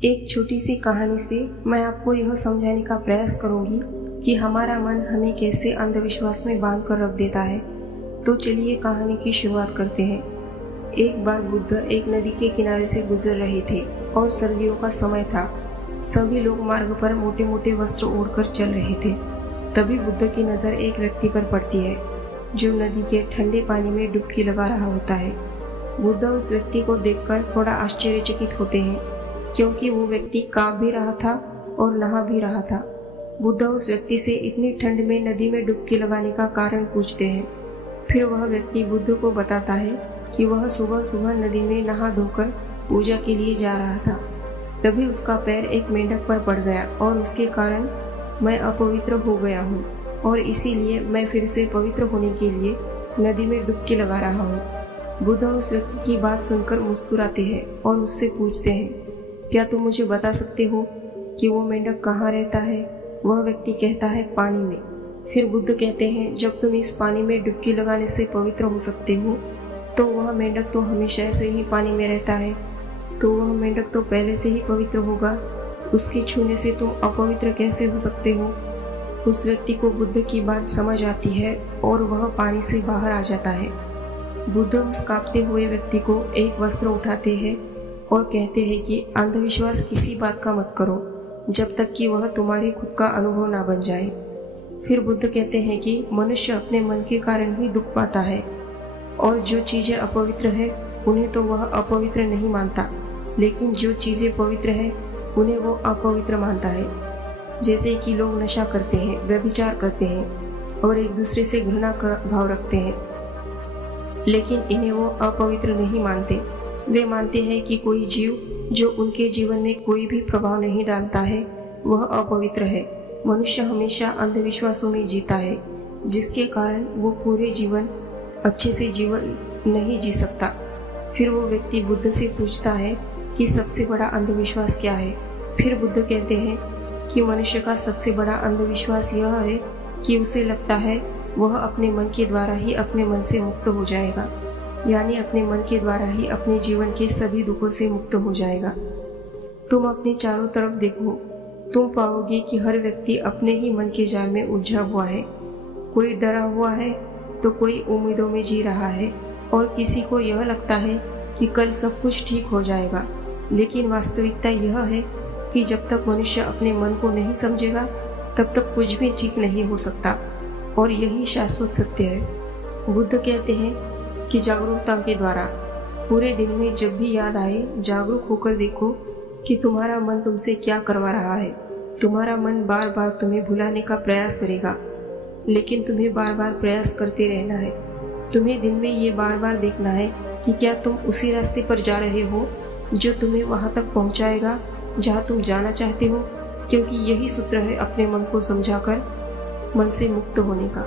एक छोटी सी कहानी से मैं आपको यह समझाने का प्रयास करूंगी कि हमारा मन हमें कैसे अंधविश्वास में बांध कर रख देता है। तो चलिए कहानी की शुरुआत करते हैं। एक बार बुद्ध एक नदी के किनारे से गुजर रहे थे और सर्दियों का समय था। सभी लोग मार्ग पर मोटे मोटे वस्त्र ओढ़कर चल रहे थे। तभी बुद्ध की नज़र एक व्यक्ति पर पड़ती है जो नदी के ठंडे पानी में डुबकी लगा रहा होता है। बुद्ध उस व्यक्ति को देखकर थोड़ा आश्चर्यचकित होते हैं, क्योंकि वो व्यक्ति कांप भी रहा था और नहा भी रहा था। बुद्ध उस व्यक्ति से इतनी ठंड में नदी में डुबकी लगाने का कारण पूछते हैं। फिर वह व्यक्ति बुद्ध को बताता है कि वह सुबह सुबह नदी में नहा धोकर पूजा के लिए जा रहा था। तभी उसका पैर एक मेंढक पर पड़ गया और उसके कारण मैं अपवित्र हो गया हूँ और इसीलिए मैं फिर से पवित्र होने के लिए नदी में डुबकी लगा रहा हूँ। बुद्ध उस व्यक्ति की बात सुनकर मुस्कुराते हैं और उससे पूछते हैं, क्या तुम मुझे बता सकते हो कि वो मेंढक कहाँ रहता है? वह व्यक्ति कहता है, पानी में। फिर बुद्ध कहते हैं, जब तुम इस पानी में डुबकी लगाने से पवित्र हो सकते हो तो वह मेंढक तो हमेशा से ही पानी में रहता है, तो वह मेंढक तो पहले से ही पवित्र होगा। उसके छूने से तुम अपवित्र कैसे हो सकते हो? उस व्यक्ति को बुद्ध की बात समझ आती है और वह पानी से बाहर आ जाता है। बुद्ध उस कांपते हुए व्यक्ति को एक वस्त्र उठाते हैं और कहते हैं कि अंधविश्वास किसी बात का मत करो जब तक कि वह तुम्हारे खुद का अनुभव ना बन जाए। फिर बुद्ध कहते हैं कि मनुष्य अपने मन के कारण ही दुख पाता है और जो चीज़ें अपवित्र है उन्हें तो वह अपवित्र नहीं मानता, लेकिन जो चीज़ें पवित्र है उन्हें वो अपवित्र मानता है। जैसे कि लोग नशा करते हैं, व्यभिचार करते हैं और एक दूसरे से घृणा का भाव रखते हैं, लेकिन इन्हें वो अपवित्र नहीं मानते। वे मानते हैं कि कोई जीव जो उनके जीवन में कोई भी प्रभाव नहीं डालता है वह अपवित्र है। मनुष्य हमेशा अंधविश्वासों में जीता है, जिसके कारण वो पूरे जीवन अच्छे से जीवन नहीं जी सकता। फिर वो व्यक्ति बुद्ध से पूछता है कि सबसे बड़ा अंधविश्वास क्या है? फिर बुद्ध कहते हैं कि मनुष्य का सबसे बड़ा अंधविश्वास यह है कि उसे लगता है वह अपने मन के द्वारा ही अपने मन से मुक्त हो जाएगा, यानी अपने मन के द्वारा ही अपने जीवन के सभी दुखों से मुक्त हो जाएगा। तुम अपने चारों तरफ देखो, तुम पाओगे कि हर व्यक्ति अपने ही मन के जाल में उलझा हुआ है। कोई डरा हुआ है तो कोई उम्मीदों में जी रहा है और किसी को यह लगता है कि कल सब कुछ ठीक हो जाएगा। लेकिन वास्तविकता यह है कि जब तक मनुष्य अपने मन को नहीं समझेगा तब तक कुछ भी ठीक नहीं हो सकता, और यही शाश्वत सत्य है। बुद्ध कहते हैं कि जागरूकता के द्वारा पूरे दिन में जब भी याद आए जागरूक होकर देखो कि तुम्हारा मन तुमसे क्या करवा रहा है। तुम्हारा मन बार बार तुम्हें भुलाने का प्रयास करेगा, लेकिन तुम्हें बार बार प्रयास करते रहना है। तुम्हें दिन में ये बार बार देखना है कि क्या तुम उसी रास्ते पर जा रहे हो जो तुम्हें वहाँ तक पहुँचाएगा जहाँ तुम जाना चाहते हो, क्योंकि यही सूत्र है अपने मन को समझाकर मन से मुक्त होने का।